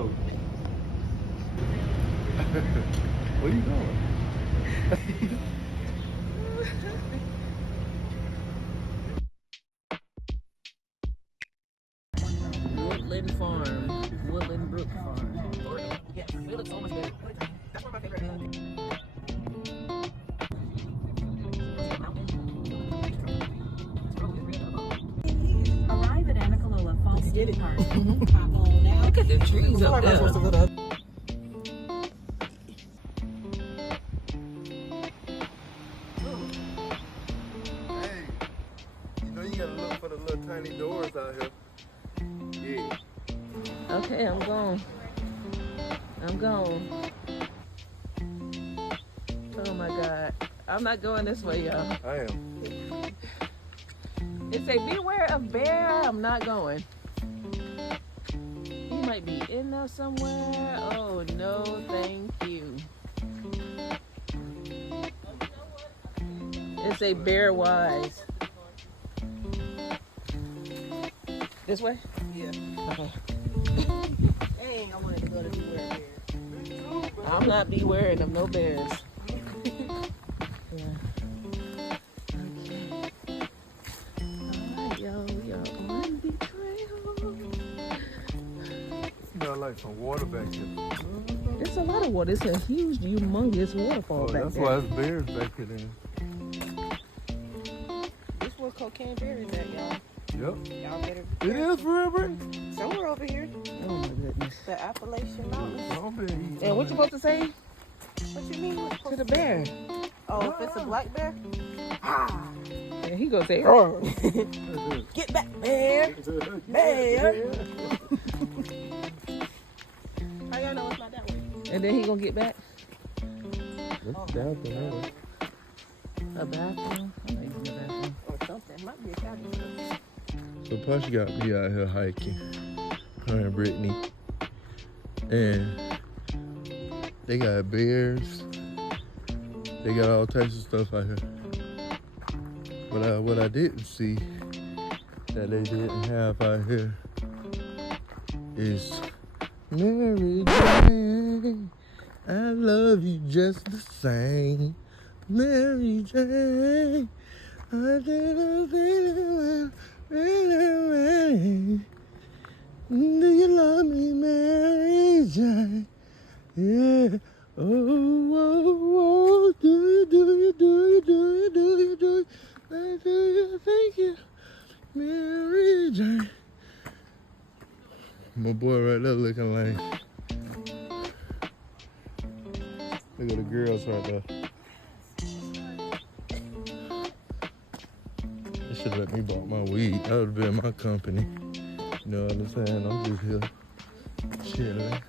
go. Where you going? Woodland Farm. Woodland Brook Farm. Yeah, it looks so much better. That's one of my favorite. Arrive at Amicalola Falls State Park. Look at the trees up there. Hey, you know you gotta look for the little tiny doors out here. Yeah. Okay, I'm gone. I'm gone. Oh my God. I'm not going this way, y'all. I am. It say beware of bear. I'm not going. He might be in there somewhere. Oh no, thank you. It say bear wise. This way? Yeah. Okay. Dang, I wanted to go to beware bears. I'm not bewaring of no bears. Yeah. Yo, we are on the trail. Smell like some water back here. It's a lot of water. It's a huge, humongous waterfall back That's there. why there's bears back here then. This where cocaine berries at, y'all. Yep. Y'all better be It careful. is forever. Somewhere over here. Oh my goodness. The Appalachian Mountains. And what you supposed to say What you mean? to the bear? Oh, if it's a black bear? Ah! And he gonna say, "Oh." Get back, bear! Bear! How y'all know it's not that way? And then he gonna get back. That's down to her. A bathroom. I know he's in the bathroom. Or something. Might be a cabin. So Posh got me out here hiking, her and Brittany, and they got bears. They got all types of stuff out here. But what I didn't see that they didn't have out here is Mary Jane. I love you just the same, Mary Jane. I didn't really. Do you love me, Mary Jane? Yeah. Oh, do you? Thank you, Mary Jane. My boy right there looking like. Look at the girls right there. They should let me bought my weed. That would have been my company. You know what I'm saying? I'm just here chilling.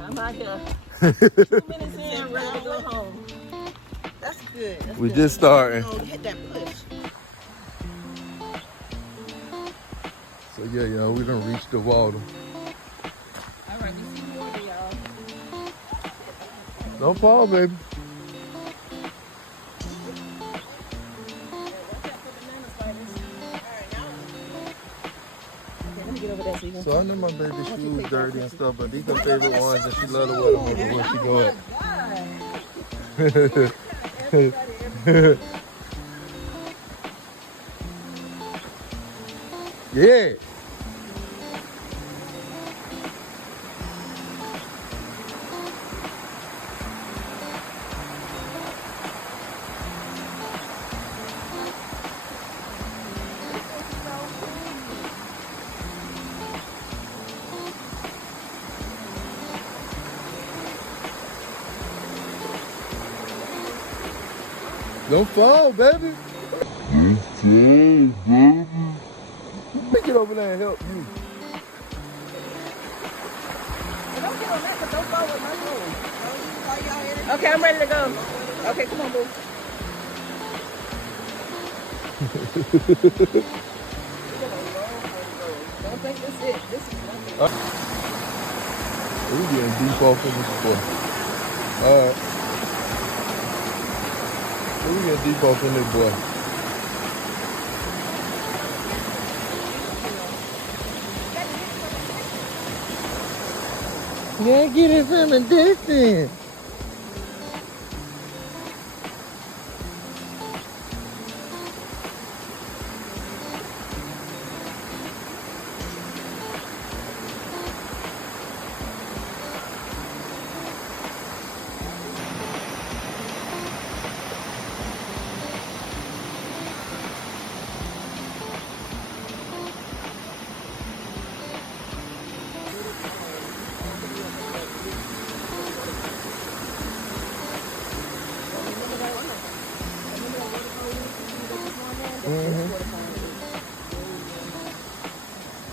I'm out here. 2 minutes in, I'm ready to go home. That's good. That's We good. just starting. Oh, hit that push. So yeah, y'all, we done reached the water. All right, we see water, y'all. Don't fall, baby. Okay, let me get over there so you can. So I know my baby's shoes dirty and stuff, but these are favorite ones and she love to wear them when she go up. Yeah. Don't fall, baby. Don't fall, baby. Let me get over there and help you. Don't get on that, but don't fall with my phone. Okay, I'm ready to go. Okay, come on, boo. Don't think That's it. This is nothing. We getting deep off in this boy. Alright. We getting deep off in this boy. Yeah, get it from the distance.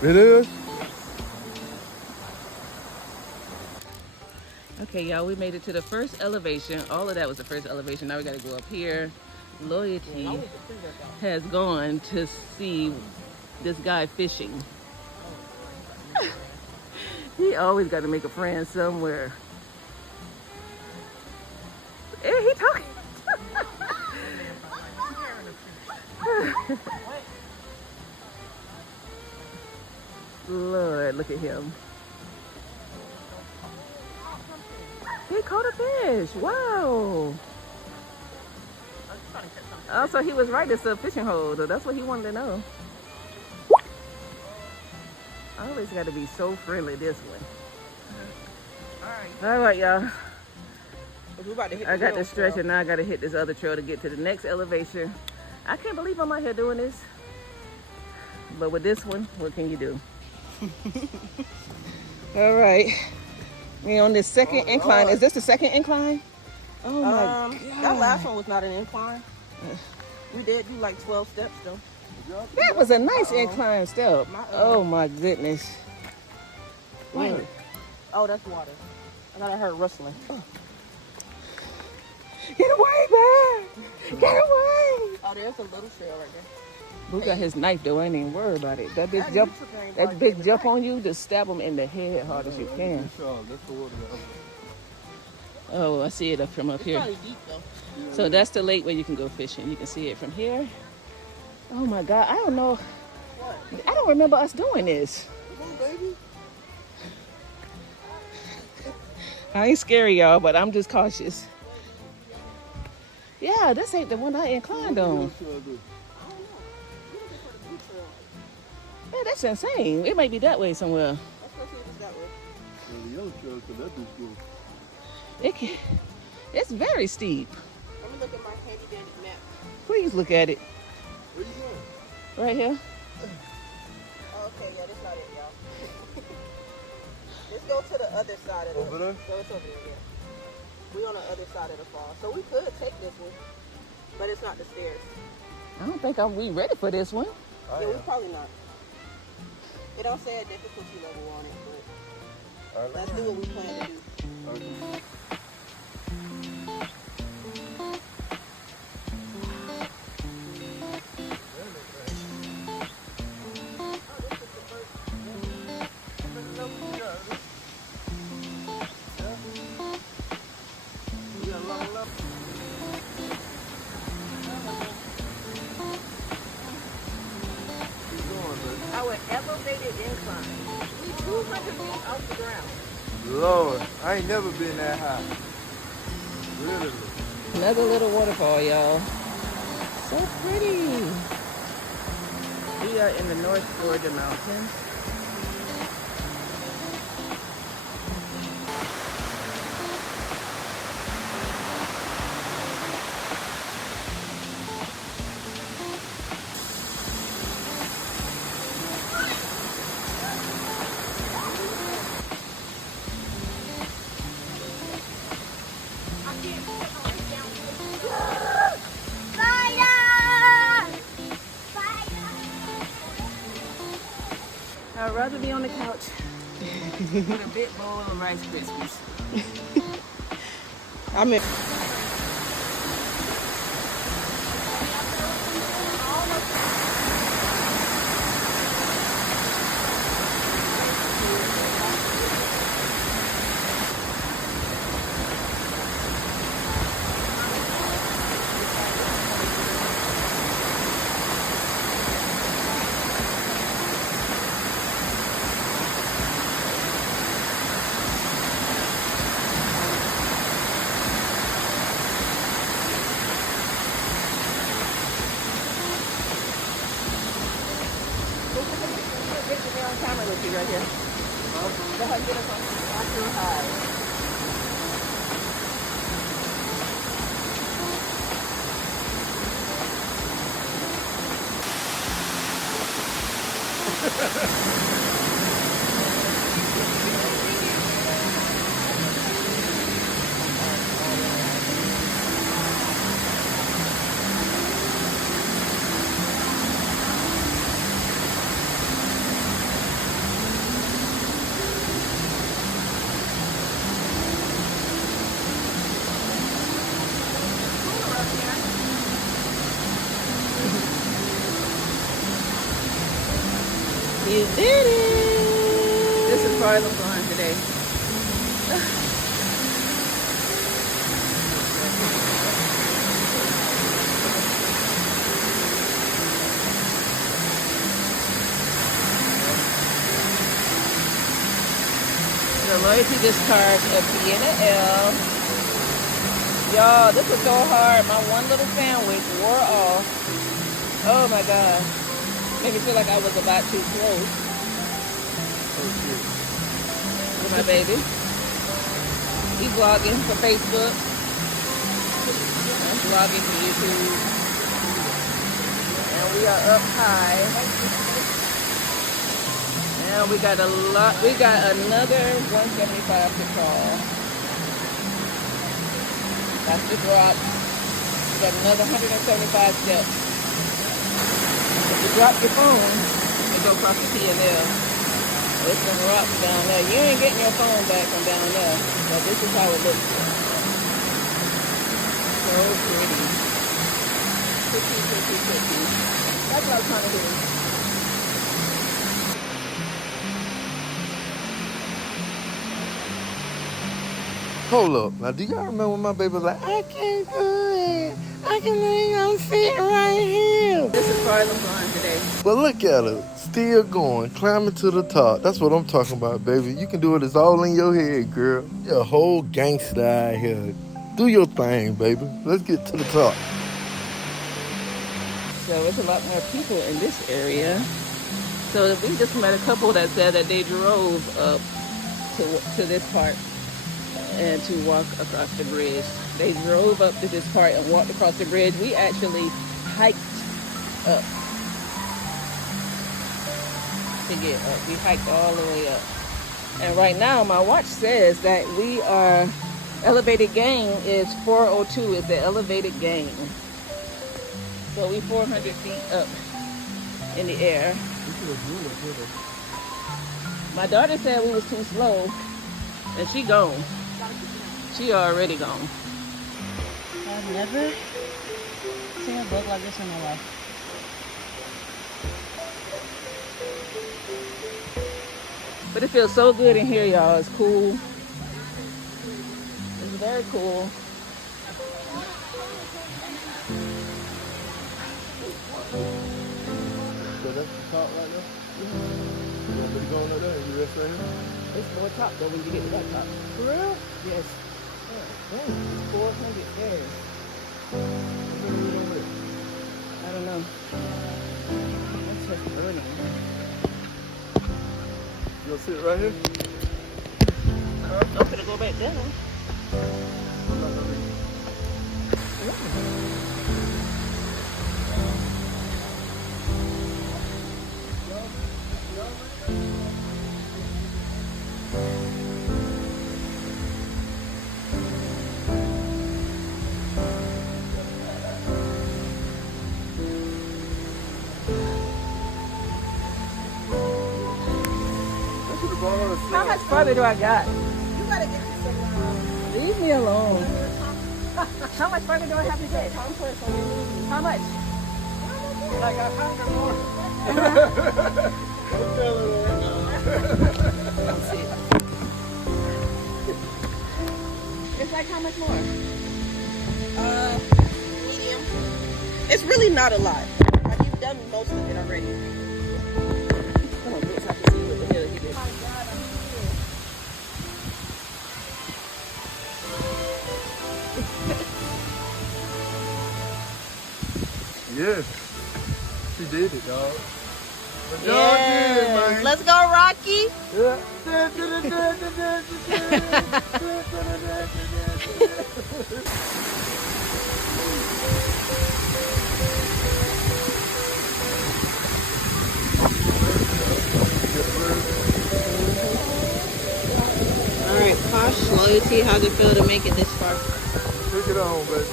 It is? Okay, y'all, we made it to the first elevation. All of that was the first elevation. Now we gotta go up here. Loyalty has gone to see this guy fishing. He always got to make a friend somewhere. Hey, he talking. Lord, look at him. He caught a fish. Wow. Oh, so he was right. It's a fishing hole. So that's what he wanted to know. Always got to be so friendly this one. All right, y'all. I got the stretch and now I got to hit this other trail to get to the next elevation. I can't believe I'm out here doing this. But with this one, what can you do? All right. We're on this second incline. Is this the second incline? Oh my God. That last one was not an incline. We did do like 12 steps though. That was a nice incline step. Oh my goodness. Wait. Oh, that's water. I thought I heard rustling. Get away, man! Get away! Oh, there's a little trail right there. Boo got his knife though. I ain't even worried about it. That bitch jump on you, just stab him in the head hard as you can. Oh, I see it up from up here. It's deep though. So that's the lake where you can go fishing. You can see it from here. Oh my God, I don't know. I don't remember us doing this. Come on, baby. I ain't scary, y'all, but I'm just cautious. Yeah, this ain't the one I inclined on. Yeah, that's insane. It might be that way somewhere. Let's go see if it's that way. It's very steep. Let me look at my handy dandy map. Please look at it. Where you going? Right here. Oh, okay, yeah, that's not it, y'all. Let's go to the other side of the Over there? So it's over there, yeah. We on the other side of the fall. So we could take this one, but it's not the stairs. I don't think we ready for this one. Yeah, we probably not. It don't say a difficulty level on it, but let's do what we plan to do. Our elevated incline. We 200 feet off the ground. Lord, I ain't never been that high. Really? Another little waterfall, y'all. So pretty. We are in the North Georgia mountains. I'd rather be on the couch with a big bowl of Rice Krispies. I'm in. camera with you right here. Go ahead, get us on after high. You did it! This is part of the fun today. The loyalty discharge of P and an L. Y'all, this was so hard. My one little sandwich wore off. Oh my God. Made me feel like I was about too close. With my baby. He's vlogging for Facebook. I'm vlogging for YouTube. And we are up high. And we got another 175 to crawl. That's the drop. We got another 175 steps. If you drop your phone, it go across the P&L. It's some rocks down there. You ain't getting your phone back from down there, but this is how it looks. So pretty. Pretty. That's what I'm trying to do. Hold up. Now, do y'all remember when my baby was like, I can't do it. I can lay on sit right here. This is part of the fun today. But look at her. Still going, climbing to the top. That's what I'm talking about, baby. You can do it. It's all in your head, girl. You're a whole gangster out here. Do your thing, baby. Let's get to the top. So it's a lot more people in this area. So we just met a couple that said that they drove up to this part and to walk across the bridge. They drove up to this part and walked across the bridge. We actually hiked up to get up. We hiked all the way up. And right now my watch says that we are, elevated gain is 402 is the elevated gain. So we 400 feet up in the air. My daughter said we was too slow and she gone. She already gone. I've never seen a book like this in my life. But it feels so good in here, y'all. It's cool. It's very cool. So that's the top right there? You want me to go like that? You rest right here? It's more top though when you get to that top. For real? Yes. Yeah. 400 there. I don't know. What's her burning? You gonna sit right here? I'm gonna go back down. How much farther do I got? You gotta get you some. Leave me alone. How much farther do I have to get? How much? I got $100 more. Don't tell her that. Let's see. It's like how much more? Medium. It's really not a lot. Like you've done most of it already. Come on, Brooks, I can see what the hell he did. Oh my God, I'm Yes. She did it, dog. But y'all did it, man. Let's go, Rocky. All right, Posh, let me see how's it feel to make it this far. Take it on, baby.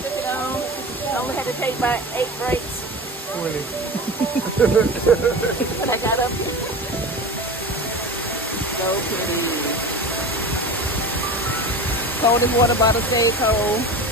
Took it on. I only had to take about 8 breaks 20. when I got up here. So pretty. Coldest water bottle stayed cold.